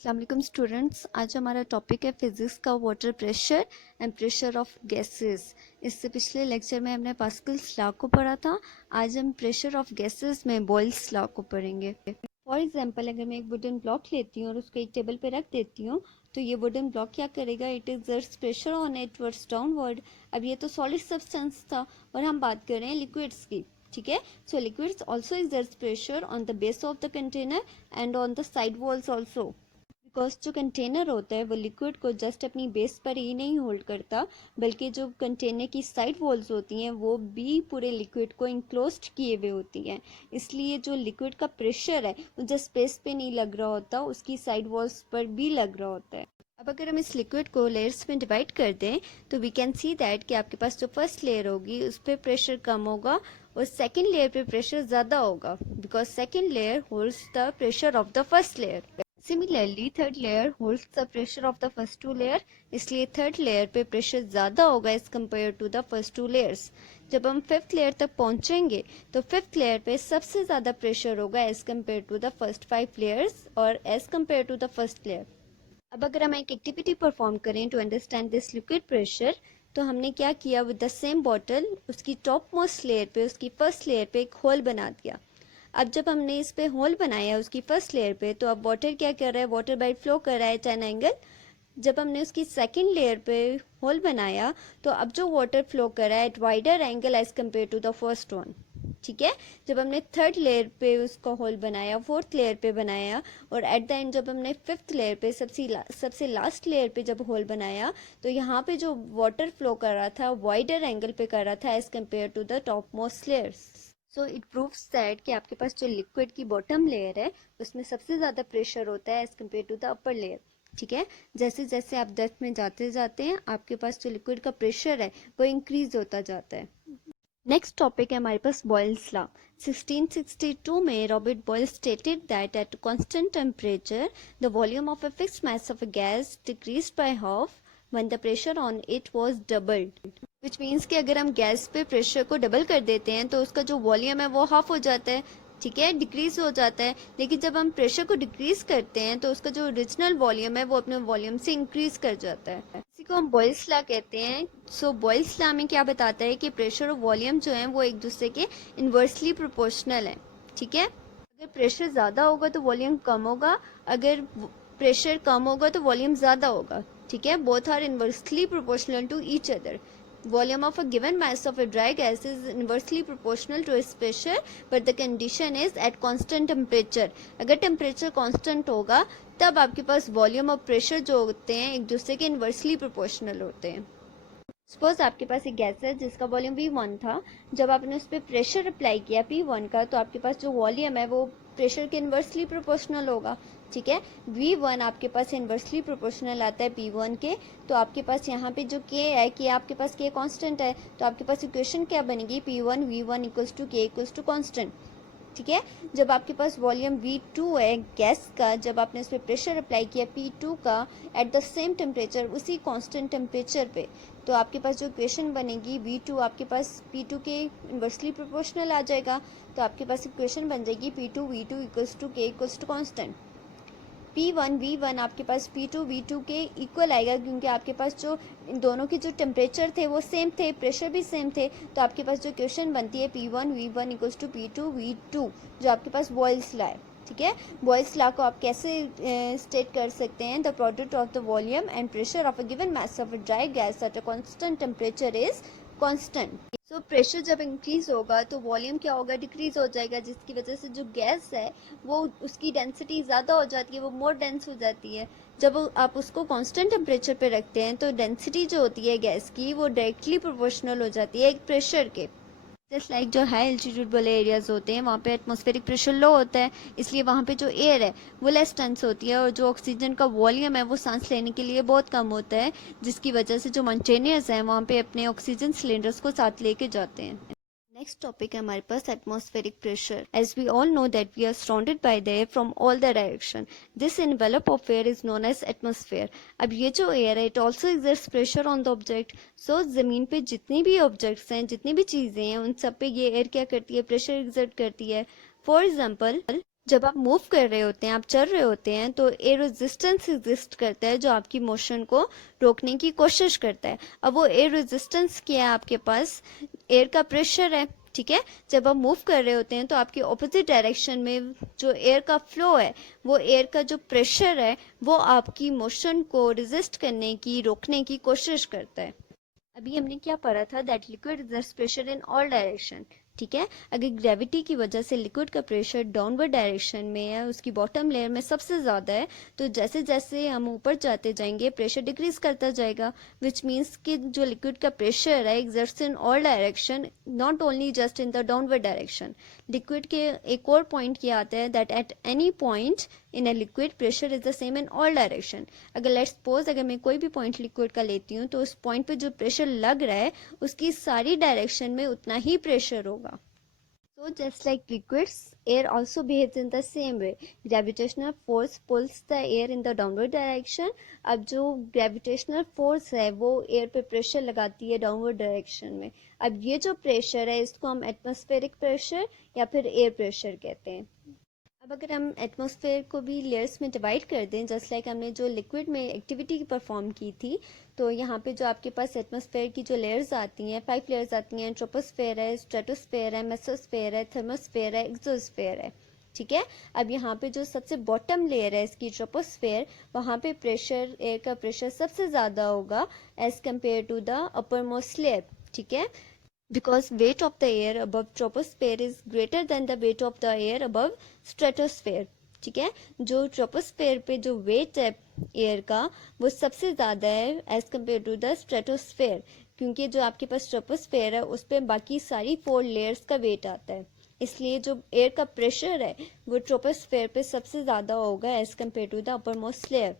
अस्सलाम वालेकुम स्टूडेंट्स, आज हमारा टॉपिक है फिजिक्स का water pressure and pressure of gases. इससे पिछले लेक्चर में हमने पास्कल्स लॉ को पढ़ा था। आज हम प्रेशर ऑफ गैसेस में बॉयल्स लॉ को पढ़ेंगे। फॉर एग्जांपल, अगर मैं एक वुडन ब्लॉक लेती हूँ और उसको एक टेबल पे रख देती हूँ तो ये वुडन ब्लॉक क्या करेगा, it exerts pressure on it words downward. अब ये तो सॉलिड सब्सटेंस था और हम बात कर रहे हैं लिक्विड्स की, ठीक है। So liquids also exerts pressure on the base of the container and on the side walls also, because जो कंटेनर होता है वो लिक्विड को जस्ट अपनी बेस पर ही नहीं होल्ड करता, बल्कि जो कंटेनर की साइड वॉल्स होती हैं वो भी पूरे लिक्विड को इंक्लोज्ड किए हुए होती हैं। इसलिए जो लिक्विड का प्रेशर है वो जस्ट बेस पे नहीं लग रहा होता, उसकी साइड वॉल्स पर भी लग रहा होता है। अब अगर हम इस लिक्विड को लेयर्स में डिवाइड कर दें तो वी कैन सी दैट कि आपके पास जो फर्स्ट लेयर होगी उस पर प्रेशर कम होगा और सेकेंड लेयर पे प्रेशर ज़्यादा होगा, because second layer holds the pressure of the first layer. Similarly, third layer holds the pressure of the first two layer, इसलिए थर्ड लेयर पे प्रेशर ज़्यादा होगा as compare to the first two layers. जब हम fifth layer तक पहुंचेंगे तो fifth layer पे सबसे ज़्यादा प्रेशर होगा as compare to the first 5 layers और as compare to the first layer. अब अगर हम एक एक्टिविटी परफॉर्म करें to understand this liquid pressure, तो हमने क्या किया, विद द सेम बॉटल उसकी टॉप मोस्ट लेयर पे, उसकी फर्स्ट लेयर पे एक होल बना दिया। अब जब हमने इस पे होल बनाया उसकी फर्स्ट लेयर पे, तो अब वाटर क्या कर रहा है, वाटर बाइट फ्लो कर रहा है एट एन एंगल। जब हमने उसकी सेकंड लेयर पे होल बनाया तो अब जो वाटर फ्लो कर रहा है at wider angle as compare to the first one, ठीक है। जब हमने थर्ड लेयर पे उसका होल बनाया, फोर्थ लेयर पे बनाया और एट द एंड जब हमने फिफ्थ लेयर पे सबसे लास्ट लेयर पे जब होल बनाया तो यहाँ पे जो वाटर फ्लो कर रहा था वाइडर एंगल पे कर रहा था as compare to the top most layers. So it proves that कि आपके पास जो लिक्विड की बॉटम लेयर है उसमें सबसे ज़्यादा प्रेशर होता है as compare to the upper layer, ठीक है। जैसे जैसे आप डेप्थ में जाते जाते हैं आपके पास जो लिक्विड का प्रेशर है वो इंक्रीज होता जाता है। नेक्स्ट टॉपिक है हमारे पास बॉयल्स लॉ। 1662 में Robert Boyle stated that at constant temperature the volume of a fixed mass of a gas decreased by half when the pressure on it was doubled, which means कि अगर हम gas पे pressure को double कर देते हैं तो उसका जो वॉल्यूम है वो हाफ हो जाता है, ठीक है, डिक्रीज हो जाता है। लेकिन जब हम प्रेशर को डिक्रीज करते हैं तो उसका जो ओरिजिनल वॉल्यूम है वो अपने वॉल्यूम से इंक्रीज कर जाता है। इसी को हम बॉयल्स लॉ कहते हैं। सो बॉयल्स लॉ में क्या बताता है कि प्रेशर और वॉल्यूम जो है वो एक दूसरे के इन्वर्सली प्रोपोर्शनल है, ठीक है। अगर प्रेशर ज़्यादा होगा तो वॉल्यूम कम होगा, अगर प्रेशर कम होगा तो वॉल्यूम ज़्यादा होगा, ठीक है। Both are inversely proportional to each other. Volume of a given mass of a dry gas is inversely proportional to its pressure, but the condition is at constant temperature. अगर temperature constant होगा तब आपके पास volume और pressure जो होते हैं एक दूसरे के इन्वर्सली प्रोपोर्शनल होते हैं। सपोज आपके पास एक गैस है जिसका वॉल्यूम V1 था, जब आपने उस पर प्रेशर अप्लाई किया P1 का तो आपके पास जो वॉल्यूम है वो प्रेशर के इन्वर्सली प्रोपोर्शनल होगा, ठीक है। V1 आपके पास इन्वर्सली प्रोपोर्शनल आता है P1 के, तो आपके पास यहाँ पे जो K है कि आपके पास K कांस्टेंट है, तो आपके पास इक्वेशन क्या बनेगी, P1 V1 equals to K equals to constant, ठीक है। जब आपके पास वॉल्यूम V2 है गैस का, जब आपने उस पर प्रेशर अप्लाई किया P2 का एट द सेम टेम्परेचर, उसी कांस्टेंट टेम्परेचर पे, तो आपके पास जो इक्वेशन बनेगी V2 आपके पास P2 के इन्वर्सली प्रोपोर्शनल आ जाएगा, तो आपके पास इक्वेशन बन जाएगी P2 V2 equals to K equals to constant. P1 V1 आपके पास P2 V2 के इक्वल आएगा, क्योंकि आपके पास जो इन दोनों के जो टेम्परेचर थे वो सेम थे, प्रेशर भी सेम थे, तो आपके पास जो इक्वेशन बनती है P1 V1 equals to P2 V2, जो आपके पास बॉयल्स लॉ है, ठीक है। बॉयल्स लॉ को आप कैसे स्टेट कर सकते हैं, the product of the volume and pressure of a given mass of a dry gas at a constant temperature is constant. So pressure जब इंक्रीज होगा तो वॉल्यूम क्या होगा, डिक्रीज हो जाएगा, जिसकी वजह से जो गैस है वो उसकी डेंसिटी ज़्यादा हो जाती है, वो मोर डेंस हो जाती है। जब आप उसको कांस्टेंट टेम्परेचर पे रखते हैं तो डेंसिटी जो होती है गैस की वो डायरेक्टली प्रोपोर्शनल हो जाती है एक प्रेशर के। जस्ट लाइक जो हाई एल्टीट्यूड वाले एरियाज होते हैं वहाँ पे एटमॉस्फेरिक प्रेशर लो होता है, इसलिए वहाँ पे जो एयर है वो लेस टेंस होती है और जो ऑक्सीजन का वॉल्यूम है वो सांस लेने के लिए बहुत कम होता है, जिसकी वजह से जो माउंटेनियर्स हैं वहाँ पे अपने ऑक्सीजन सिलेंडर्स को साथ लेके जाते हैं। नेक्स्ट टॉपिक है हमारे पास atmospheric pressure. As we all know that we are surrounded by the air from all the direction, this envelop of air is known as atmosphere. अब ये जो एयर है it also exerts pressure on the object. So जमीन पे जितनी भी objects हैं, जितनी भी चीज़ें हैं, उन सब पे ये एयर क्या करती है, प्रेशर एक्सर्ट करती है। फॉर एग्जाम्पल जब आप मूव कर रहे होते हैं, आप चल रहे होते हैं, तो एयर रेजिस्टेंस एग्जिस्ट करता है जो आपकी मोशन को रोकने की कोशिश करता है। अब वो एयर रेजिस्टेंस क्या है आपके पास? एयर का प्रेशर है। ठीक है, जब आप मूव कर रहे होते हैं तो आपकी ऑपोजिट डायरेक्शन में जो एयर का फ्लो है, वो एयर का जो प्रेशर है, वो आपकी मोशन को रेजिस्ट करने की, रोकने की कोशिश करता है। अभी हमने क्या पढ़ा था? That liquid exerts pressure in all direction. ठीक है, अगर ग्रेविटी की वजह से लिक्विड का प्रेशर डाउनवर्ड डायरेक्शन में है, उसकी बॉटम लेयर में सबसे ज़्यादा है, तो जैसे जैसे हम ऊपर जाते जाएंगे प्रेशर डिक्रीज करता जाएगा, विच मीन्स कि जो लिक्विड का प्रेशर है exerts in all direction, not only just in the downward direction. Liquid के एक और पॉइंट क्या आता है? That at any point in a liquid pressure is the same in all direction. अगर लेट्स सपोज अगर मैं कोई भी पॉइंट लिक्विड का लेती हूँ, तो उस पॉइंट पे जो प्रेशर लग रहा है उसकी सारी डायरेक्शन में उतना ही प्रेशर होगा। So just like liquids, air also behaves in the same way. Gravitational force pulls the air in the downward direction. अब जो gravitational force है वो एयर पे प्रेशर लगाती है डाउनवर्ड डायरेक्शन में। अब ये जो प्रेशर है इसको हम एटमॉस्फेरिक प्रेशर या फिर एयर प्रेशर कहते हैं। अब अगर हम एटमॉस्फेयर को भी लेयर्स में डिवाइड कर दें, जस्ट लाइक हमने जो लिक्विड में एक्टिविटी परफॉर्म की थी, तो यहाँ पे जो आपके पास एटमॉस्फेयर की जो लेयर्स आती हैं, 5 लेयर्स आती हैं। ट्रोपोस्फेयर है, स्ट्रेटोस्फेयर है, मेसोस्फेयर है, थर्मोस्फेयर है, एक्सोस्फेयर है। ठीक है, अब यहाँ पे जो सबसे बॉटम लेयर है इसकी ट्रोपोस्फेयर, वहाँ पे प्रेशर, एयर का प्रेशर सबसे ज़्यादा होगा as compare to the upper most layer. ठीक है, because weight of the air above troposphere is greater than the weight of the air above stratosphere। ठीक है, जो ट्रोपोस्फेयर पे जो वेट है एयर का वो सबसे ज़्यादा है as compare to the stratosphere, क्योंकि जो आपके पास ट्रोपोस्फेयर है उस पर बाकी सारी 4 लेयर्स का वेट आता है, इसलिए जो एयर का प्रेशर है वो ट्रोपोस्फेयर पे सबसे ज़्यादा होगा as compare to the upper most layer.